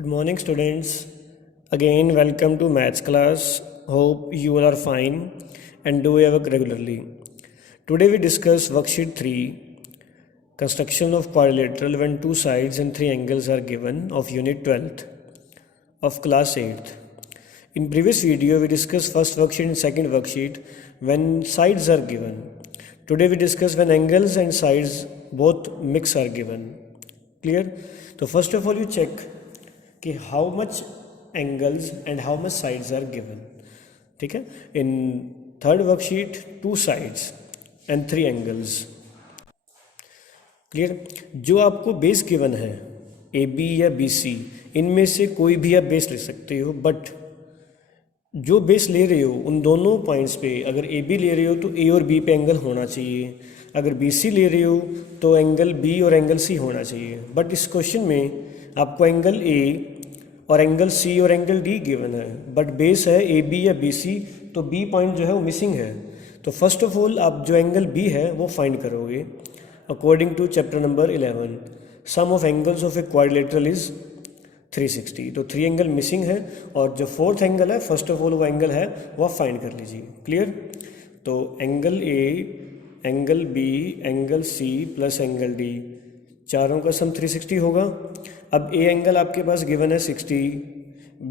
Good morning, students. Again, welcome to maths class. Hope you all are fine and do your work regularly. Today, we discuss worksheet 3 construction of quadrilateral when two sides and three angles are given of unit 12th of class 8th. In previous video, we discussed first worksheet and second worksheet when sides are given. Today, we discuss when angles and sides both mix are given. Clear? So first of all, you check कि how much angles and how much sides are given. ठीक है. In third worksheet, 2 sides and 3 angles. Clear. जो आपको base given है A B या B C, इनमें से कोई भी आप बेस ले सकते हो, बट जो बेस ले रहे हो उन दोनों पॉइंट्स पे अगर ए बी ले रहे हो तो ए और बी पे एंगल होना चाहिए, अगर बी सी ले रहे हो तो एंगल बी और एंगल सी होना चाहिए. बट इस क्वेश्चन में आपको एंगल ए और एंगल सी और एंगल डी गिवन है, बट बेस है ए बी या बी सी, तो बी पॉइंट जो है वो मिसिंग है. तो फर्स्ट ऑफ ऑल आप जो एंगल बी है वो फाइंड करोगे according to chapter number 11. Sum of angles of a quadrilateral is 360. तो 3 एंगल मिसिंग है और जो फोर्थ एंगल है फर्स्ट ऑफ ऑल वो एंगल है वो आप फाइंड कर लीजिए. क्लियर. तो angle A, angle B, angle C plus angle D, चारों का सम 360 होगा. अब ए एंगल आपके पास गिवन है 60,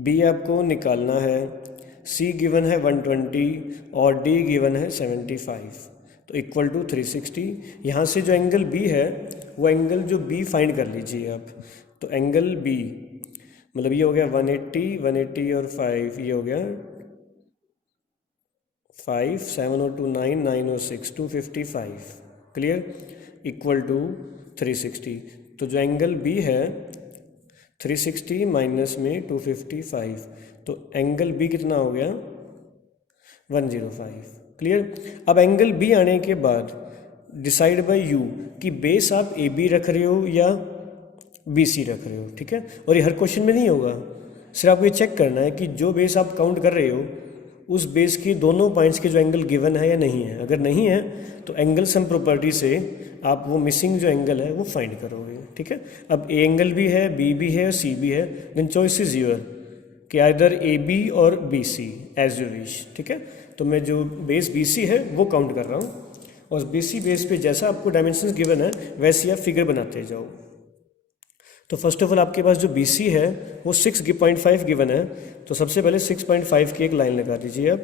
बी आपको निकालना है, सी गिवन है 120 और डी गिवन है 75. तो इक्वल टू 360. यहाँ से जो एंगल बी है वो एंगल जो बी फाइंड कर लीजिए आप. तो एंगल बी मतलब ये हो गया 180, 180 और 5, ये हो गया 5, 7 और 2 9, 9 और 6 255. क्लियर. Equal to 360. तो जो एंगल बी है 360 माइनस में 255, तो एंगल बी कितना हो गया 105. क्लियर. अब एंगल बी आने के बाद डिसाइड बाय यू कि बेस आप ए बी रख रहे हो या बी सी रख रहे हो. ठीक है. और ये हर क्वेश्चन में नहीं होगा, सिर्फ आपको ये चेक करना है कि जो बेस आप काउंट कर रहे हो उस बेस की दोनों पॉइंट्स के जो एंगल गिवन है या नहीं है. अगर नहीं है तो एंगल सम प्रॉपर्टी से आप वो मिसिंग जो एंगल है वो फाइंड करोगे. ठीक है. अब ए एंगल भी है, बी भी है, सी भी है, देन चॉइस इज योर कि आइदर ए बी और B C as you wish. ठीक है. तो मैं जो बेस बी सी है वो काउंट कर रहा हूँ और बी सी बेस पे जैसा आपको डायमेंशंस गिवन है वैसे आप फिगर बनाते जाओ. तो फर्स्ट ऑफ ऑल आपके पास जो बी सी है वो 6.5 गिवन है, तो सबसे पहले 6.5 की एक लाइन लगा दीजिए आप.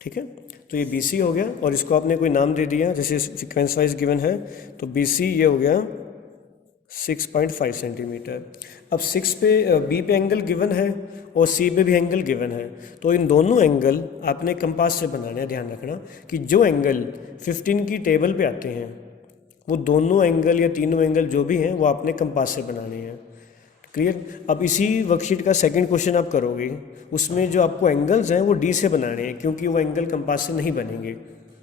ठीक है. तो ये बी सी हो गया और इसको आपने कोई नाम दे दिया, जैसे सीक्वेंस वाइज गिवन है तो बी सी ये हो गया 6.5 सेंटीमीटर. अब 6 पे बी पे एंगल गिवन है और सी पे भी एंगल गिवन है, तो इन दोनों एंगल आपने कंपास से बनाने हैं. ध्यान रखना कि जो एंगल 15 की टेबल पे आते हैं वो दोनों एंगल या तीनों एंगल जो भी हैं वो आपने कंपास से बनाने हैं. क्लियर. अब इसी वर्कशीट का सेकंड क्वेश्चन आप करोगे, उसमें जो आपको एंगल्स हैं वो डी से बनाने हैं क्योंकि वो एंगल कंपास से नहीं बनेंगे.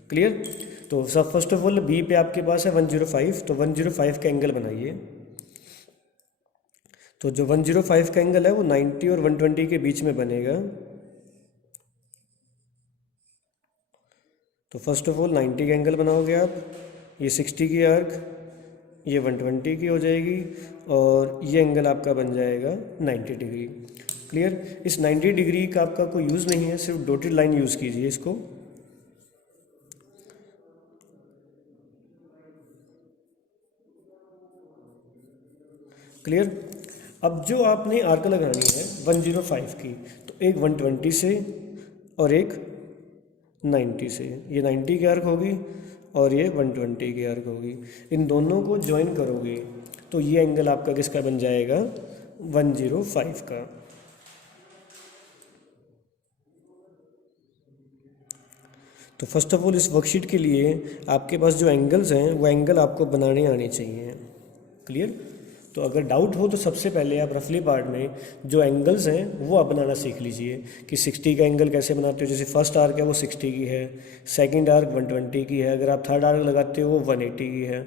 क्लियर. तो सब फर्स्ट ऑफ ऑल बी पे आपके पास है 105, तो 105 का एंगल बनाइए. तो जो 105 का एंगल है वो 90 और 120 के बीच में बनेगा. तो फर्स्ट ऑफ ऑल 90 का एंगल बनाओगे आप, ये 60 की आर्क, ये 120 की हो जाएगी और ये एंगल आपका बन जाएगा 90 डिग्री. क्लियर. इस 90 डिग्री का आपका कोई यूज़ नहीं है, सिर्फ डॉटेड लाइन यूज़ कीजिए इसको. क्लियर. अब जो आपने आर्क लगानी है 105 की, तो एक 120 से और एक 90 से, ये 90 की आर्क होगी और ये 120 की आर्क होगी. इन दोनों को ज्वाइन करोगे तो ये एंगल आपका किसका बन जाएगा 105 का. तो फर्स्ट ऑफ ऑल इस वर्कशीट के लिए आपके पास जो एंगल्स हैं वो एंगल आपको बनाने आने चाहिए. क्लियर. तो अगर डाउट हो तो सबसे पहले आप रफली पार्ट में जो एंगल्स हैं वो आप बनाना सीख लीजिए कि 60 का एंगल कैसे बनाते हो. जैसे फर्स्ट आर्क है वो 60 की है, सेकंड आर्क 120 की है, अगर आप थर्ड आर्क लगाते हो वो 180 की है.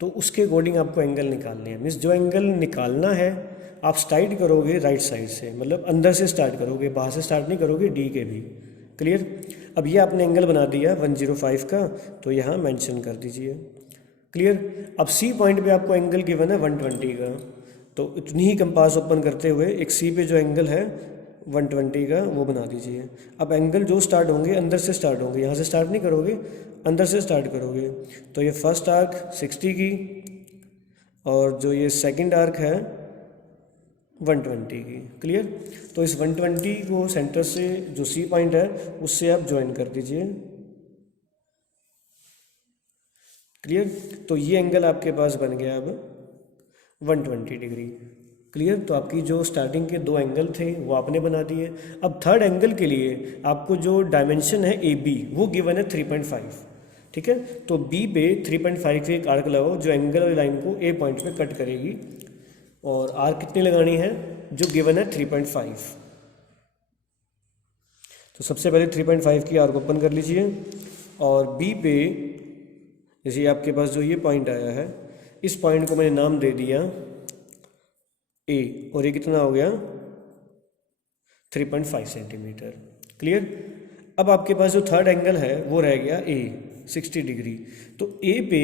तो उसके अकॉर्डिंग आपको एंगल निकालने हैं. मीन्स जो एंगल निकालना है आप स्टार्ट करोगे राइट साइड से, मतलब अंदर से स्टार्ट करोगे, बाहर से स्टार्ट नहीं करोगे डी के भी. क्लियर. अब ये आपने एंगल बना दिया 105 का, तो यहाँ मेंशन कर दीजिए। क्लियर। अब सी पॉइंट पे आपको एंगल गिवन है 120 का, तो इतनी ही कंपास ओपन करते हुए एक सी पे जो एंगल है 120 का वो बना दीजिए। अब एंगल जो स्टार्ट होंगे अंदर से स्टार्ट होंगे, यहाँ से स्टार्ट नहीं करोगे, अंदर से स्टार्ट करोगे। तो ये फर्स्ट आर्क 60 की, और जो ये सेकंड आर्क है 120 की। क्लियर। तो इस 120 को सेंटर से जो सी पॉइंट है उससे आप ज्वाइन कर दीजिए। क्लियर। तो ये एंगल आपके पास बन गया अब 120 डिग्री। क्लियर। तो आपकी जो स्टार्टिंग के दो एंगल थे वो आपने बना दिए। अब थर्ड एंगल के लिए आपको जो डायमेंशन है ए बी वो गिवन है 3.5। ठीक है। तो बी पे 3.5 की एक आर्क लगाओ जो एंगल वाली लाइन को ए पॉइंट पे कट करेगी, और आर्क कितनी लगानी है जो गिवन है 3.5। तो सबसे पहले 3.5 की आर्क ओपन कर लीजिए, और बी पे जैसे आपके पास जो ये पॉइंट आया है इस पॉइंट को मैंने नाम दे दिया ए, और ये कितना हो गया 3.5 सेंटीमीटर। क्लियर। अब आपके पास जो थर्ड एंगल है वो रह गया ए 60 डिग्री। तो ए पे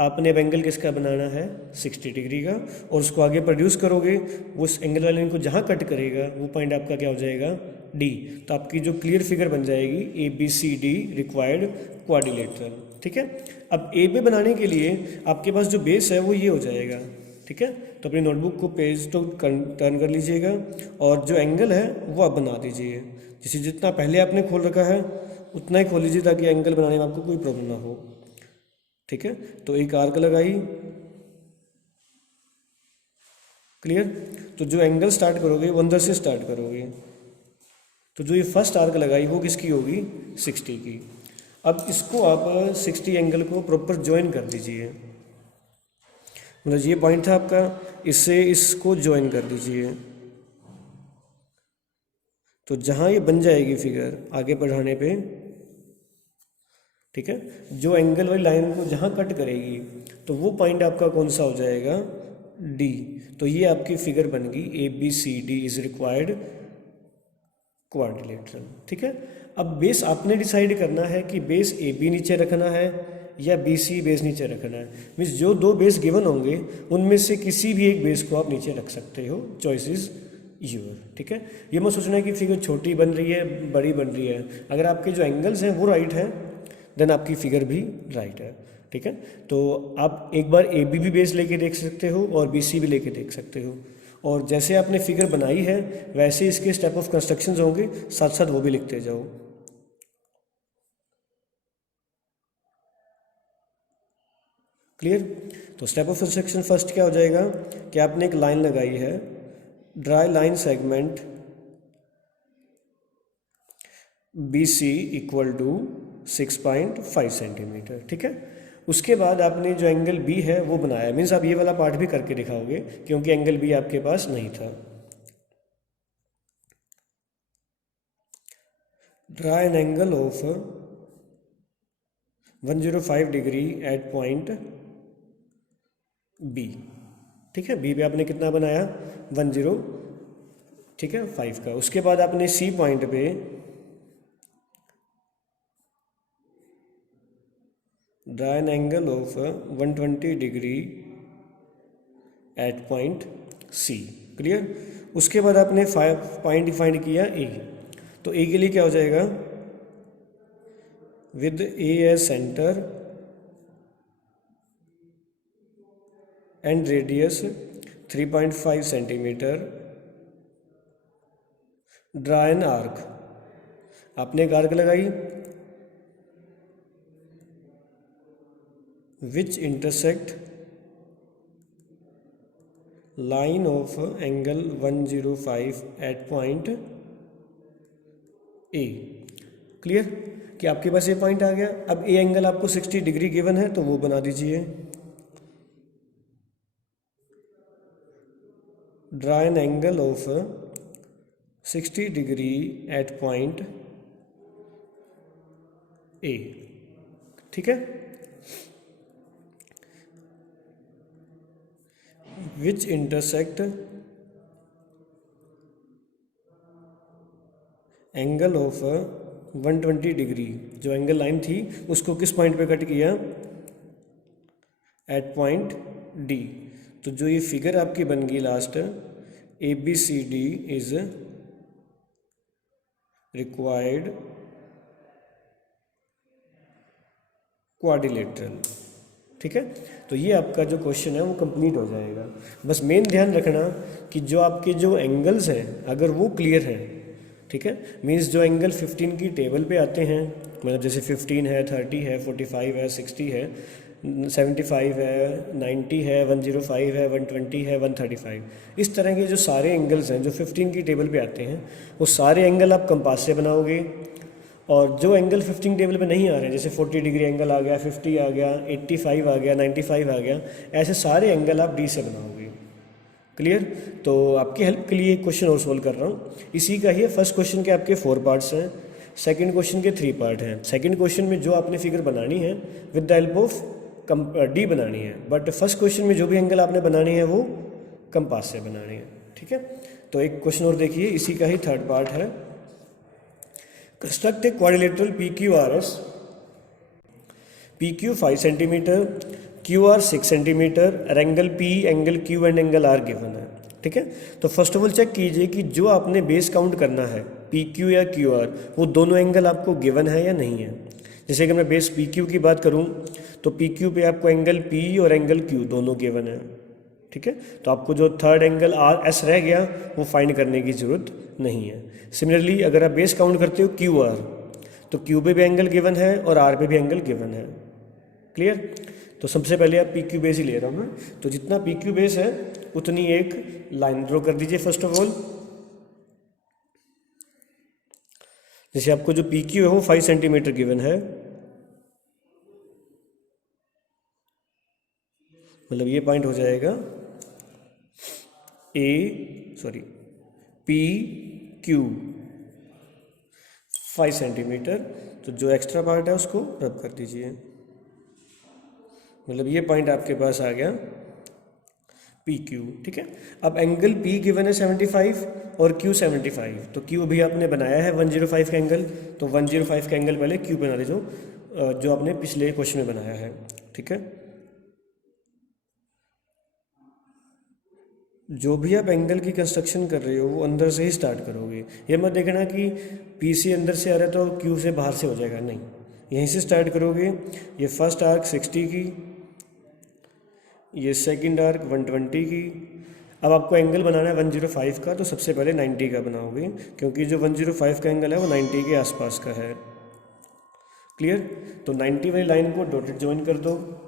आपने अब एंगल किसका बनाना है 60 डिग्री का, और उसको आगे प्रोड्यूस करोगे, उस एंगल वाले को जहाँ कट करेगा वो पॉइंट आपका क्या हो जाएगा डी। तो आपकी जो क्लियर फिगर बन जाएगी A B C D required quadrilateral. ठीक है। अब ए बी बनाने के लिए आपके पास जो बेस है वो ये हो जाएगा। ठीक है। तो अपनी नोटबुक को पेज तो टर्न कर लीजिएगा, और जो एंगल है वो आप बना दीजिए। जैसे जितना पहले आपने खोल रखा है उतना ही खोल लीजिए ताकि एंगल बनाने में आपको कोई प्रॉब्लम ना हो। ठीक है। तो एक आर्क लगाई। क्लियर। तो जो एंगल स्टार्ट करोगे वो अंदर से स्टार्ट करोगे। तो जो ये फर्स्ट आर्क लगाई वो किसकी होगी 60 की। अब इसको आप 60 एंगल को प्रॉपर ज्वाइन कर दीजिए। मतलब ये पॉइंट था आपका, इससे इसको ज्वाइन कर दीजिए। तो जहाँ ये बन जाएगी फिगर आगे बढ़ाने पे, ठीक है, जो एंगल वाली लाइन को जहाँ कट करेगी तो वो पॉइंट आपका कौन सा हो जाएगा डी। तो ये आपकी फिगर बन गई A B C D is required quadrilateral. ठीक है। अब बेस आपने डिसाइड करना है कि बेस ए बी नीचे रखना है या बी सी बेस नीचे रखना है। मीन्स जो दो बेस गिवन होंगे उनमें से किसी भी एक बेस को आप नीचे रख सकते हो, चॉइस इज यूर। ठीक है। ये मत सोचना है कि फिगर छोटी बन रही है बड़ी बन रही है। अगर आपके जो एंगल्स हैं वो राइट हैं देन आपकी फिगर भी राइट है। ठीक है। तो आप एक बार ए बी भी बेस लेके देख सकते हो और बी सी भी लेके देख सकते हो, और जैसे आपने फिगर बनाई है वैसे इसके स्टेप ऑफ कंस्ट्रक्शंस होंगे, साथ साथ वो भी लिखते जाओ। क्लियर। तो स्टेप ऑफ कंस्ट्रक्शन फर्स्ट क्या हो जाएगा कि आपने एक लाइन लगाई है, draw line segment B C equal to 6.5 centimetre. ठीक है। उसके बाद आपने जो एंगल बी है वो बनाया, मीन्स आप ये वाला पार्ट भी करके दिखाओगे क्योंकि एंगल बी आपके पास नहीं था। Draw an angle of 105 degree at point B. ठीक है। बी पे आपने कितना बनाया 10, ठीक है, 5 का। उसके बाद आपने सी पॉइंट पे draw an angle of 120 degree at point C. Clear. उसके बाद आपने पॉइंट डिफाइन किया ए। तो ए के लिए क्या हो जाएगा with A as centre and radius 3.5 centimetre, draw an arc. आपने एक आर्क लगाई which intersect line of angle 105 at point A. Clear कि आपके पास ये पॉइंट आ गया। अब ए एंगल आपको 60 डिग्री गिवन है तो वो बना दीजिए। Draw an angle of 60 degree at point ए। ठीक है। विच इंटरसेक्ट एंगल ऑफ 120 डिग्री जो एंगल लाइन थी उसको किस पॉइंट पे कट किया, एट पॉइंट डी। तो जो ये फिगर आपकी बन गई last, A B C D is required quadrilateral. ठीक है, तो ये आपका जो क्वेश्चन है वो कंप्लीट हो जाएगा। बस मेन ध्यान रखना कि जो आपके जो एंगल्स हैं अगर वो क्लियर हैं, ठीक है, मीन्स जो एंगल 15 की टेबल पे आते हैं, मतलब जैसे 15 है, 30 है, 45 है, 60 है, 75 है, 90 है, 105 है, 120 है, 135, इस तरह के जो सारे एंगल्स हैं जो 15 की टेबल पे आते हैं वो सारे एंगल आप कंपास से बनाओगे। और जो एंगल 15 टेबल पे नहीं आ रहे हैं, जैसे 40 डिग्री एंगल आ गया, 50 आ गया, 85 आ गया, 95 आ गया, ऐसे सारे एंगल आप डी से बनाओगे। क्लियर? तो आपकी हेल्प के लिए एक क्वेश्चन और सोल्व कर रहा हूँ, इसी का ही है। फर्स्ट क्वेश्चन के आपके 4 पार्ट्स हैं, सेकंड क्वेश्चन के 3 पार्ट हैं। सेकंड क्वेश्चन में जो आपने फिगर बनानी है with the help of D बनानी है, बट फर्स्ट क्वेश्चन में जो भी एंगल आपने बनानी है वो कंपास से बनानी है। ठीक है, तो एक क्वेश्चन और देखिए, इसी का ही थर्ड पार्ट है। Construct a quadrilateral P Q R S, P Q 5 centimetre, Q R 6 centimetre, angle P, angle Q and angle R given है। ठीक है, तो फर्स्ट ऑफ ऑल चेक कीजिए कि जो आपने बेस काउंट करना है पी क्यू या क्यू आर, वो दोनों एंगल आपको गिवन है या नहीं है। जैसे कि मैं बेस पी क्यू की बात करूं तो पी क्यू पे आपको एंगल पी और एंगल क्यू दोनों गिवन है। ठीक है, तो आपको जो थर्ड एंगल आर एस रह गया वो फाइंड करने की ज़रूरत नहीं है। सिमिलरली अगर आप बेस काउंट करते हो क्यू आर, तो क्यू पे भी एंगल गिवन है और आर पे भी एंगल गिवन है। क्लियर? तो सबसे पहले आप पी क्यू बेस ही ले रहा हूँ मैं, तो जितना पी क्यू बेस है उतनी एक लाइन ड्रॉ कर दीजिए फर्स्ट ऑफ ऑल। जैसे आपको जो पी क्यू है वो 5 सेंटीमीटर गिवन है, मतलब ये पॉइंट हो जाएगा पी क्यू 5 सेंटीमीटर। तो जो एक्स्ट्रा पार्ट है उसको रब कर दीजिए, मतलब ये पॉइंट आपके पास आ गया पी क्यू। ठीक है, अब एंगल पी गिवन है 75 और क्यू 75, तो क्यू भी आपने बनाया है 105 का एंगल, तो 105 का एंगल पहले क्यू बना लीजिए जो आपने पिछले क्वेश्चन में बनाया है। ठीक है, जो भी आप एंगल की कंस्ट्रक्शन कर रहे हो वो अंदर से ही स्टार्ट करोगे। ये मत देखना कि पी से अंदर से आ रहा है तो क्यू से बाहर से हो जाएगा, नहीं, यहीं से स्टार्ट करोगे। ये फर्स्ट आर्क 60 की, ये सेकंड आर्क 120 की। अब आपको एंगल बनाना है 105 का, तो सबसे पहले 90 का बनाओगे, क्योंकि जो 105 का एंगल है वो 90 के आसपास का है। क्लियर? तो 90 वाली लाइन को डॉटेड ज्वाइन कर दो।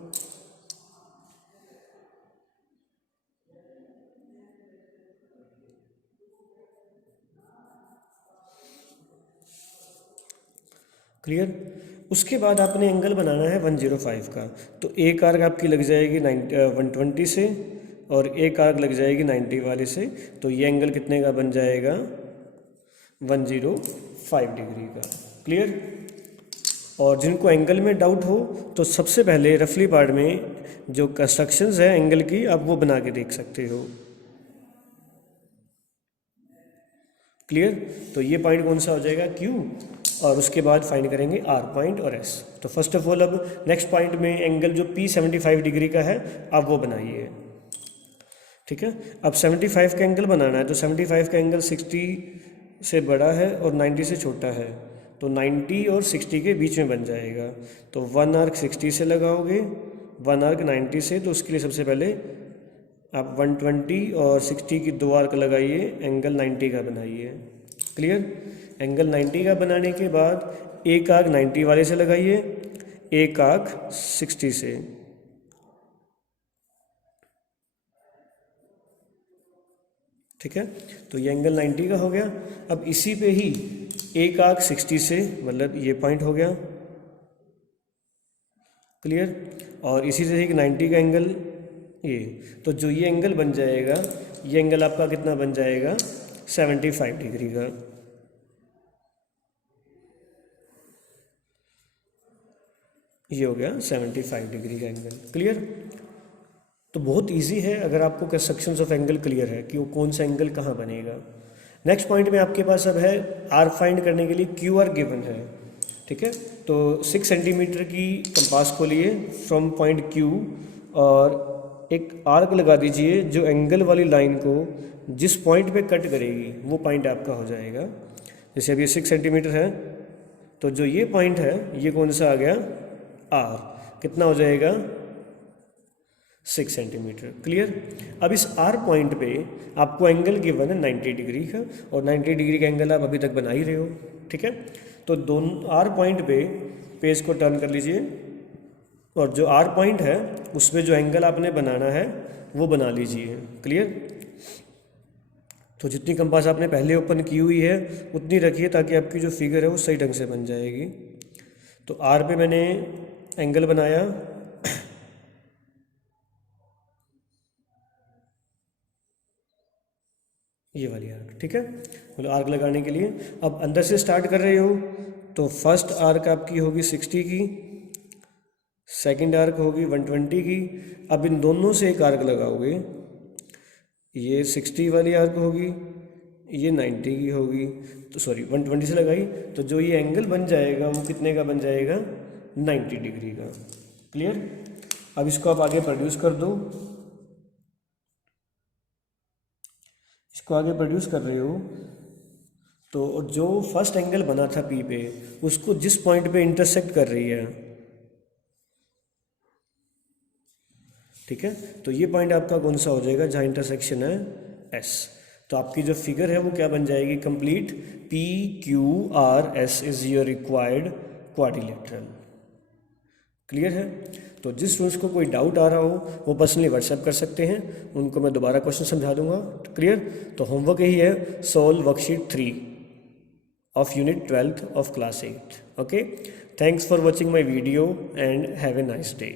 क्लियर? उसके बाद आपने एंगल बनाना है 105 का, तो एक आर्क आपकी लग जाएगी 120 से और एक आर्क लग जाएगी 90 वाले से, तो ये एंगल कितने का बन जाएगा 105 डिग्री का। क्लियर? और जिनको एंगल में डाउट हो तो सबसे पहले रफली पार्ट में जो कंस्ट्रक्शंस है एंगल की आप वो बना के देख सकते हो। क्लियर? तो ये पॉइंट कौन सा हो जाएगा Q, और उसके बाद फाइंड करेंगे R पॉइंट और S। तो फर्स्ट ऑफ ऑल अब नेक्स्ट पॉइंट में एंगल जो P 75 डिग्री का है आप वो बनाइए। ठीक है, अब 75 का एंगल बनाना है, तो 75 का एंगल 60 से बड़ा है और 90 से छोटा है, तो 90 और 60 के बीच में बन जाएगा। तो 1 आर्क 60 से लगाओगे, 1 आर्क 90 से, तो उसके लिए सबसे पहले आप 120 और 60 की 2 आर्क लगाइए, एंगल 90 का बनाइए। क्लियर? एंगल 90 का बनाने के बाद एक आर्क 90 वाले से लगाइए, एक आर्क 60 से। ठीक है, तो ये एंगल 90 का हो गया। अब इसी पे ही एक आर्क 60 से, मतलब ये पॉइंट हो गया। क्लियर? और इसी से एक 90 का एंगल ये, तो जो ये एंगल बन जाएगा, ये एंगल आपका कितना बन जाएगा 75 डिग्री का। ये हो गया 75 डिग्री का एंगल। क्लियर? तो बहुत इजी है अगर आपको कंस्ट्रक्शंस ऑफ एंगल क्लियर है कि वो कौन सा एंगल कहाँ बनेगा। नेक्स्ट पॉइंट में आपके पास अब है आर फाइंड करने के लिए क्यू आर गिवन है, ठीक है। तो 6 सेंटीमीटर की कंपास को लिए फ्रॉम पॉइंट क्यू और एक आर्क लगा दीजिए जो एंगल वाली लाइन को जिस पॉइंट पे कट करेगी वो पॉइंट आपका हो जाएगा। जैसे अब ये 6 सेंटीमीटर है तो जो ये पॉइंट है ये कौन सा आ गया, आर, कितना हो जाएगा 6 सेंटीमीटर। क्लियर। अब इस आर पॉइंट पे आपको एंगल गिवन है 90 डिग्री का, और 90 डिग्री का एंगल आप अभी तक बना ही रहे हो, ठीक है। तो दोनों आर पॉइंट पे पेज को टर्न कर लीजिए और जो आर पॉइंट है उसमें जो एंगल आपने बनाना है वो बना लीजिए। क्लियर। तो जितनी कंपास आपने पहले ओपन की हुई है उतनी रखिए ताकि आपकी जो फिगर है वो सही ढंग से बन जाएगी। तो आर पे मैंने एंगल बनाया, ये वाली आर्क, ठीक है। मतलब आर्क लगाने के लिए अब अंदर से स्टार्ट कर रहे हो तो फर्स्ट आर्क आपकी होगी 60 की, सेकंड आर्क होगी 120 की। अब इन दोनों से एक आर्क लगाओगे, ये 60 वाली आर्क होगी, ये 90 की होगी, तो सॉरी 120 से लगाई, तो जो ये एंगल बन जाएगा वो कितने का बन जाएगा, 90 डिग्री का। क्लियर। अब इसको आप आगे प्रोड्यूस कर दो, इसको आगे प्रोड्यूस कर रहे हो तो जो फर्स्ट एंगल बना था पी पे उसको जिस पॉइंट पे इंटरसेक्ट कर रही है, ठीक है, तो ये पॉइंट आपका कौन सा हो जाएगा, जहाँ इंटरसेक्शन है एस। तो आपकी जो फिगर है वो क्या बन जाएगी, complete P Q R S is your required quadrilateral. Clear है। तो जिस स्टूडेंट्स को कोई डाउट आ रहा हो वो पर्सनली व्हाट्सएप कर सकते हैं, उनको मैं दोबारा क्वेश्चन समझा दूंगा। क्लियर। तो होमवर्क यही है, solve worksheet 3 of unit 12th of class 8. Okay, thanks for watching my video and have a nice day.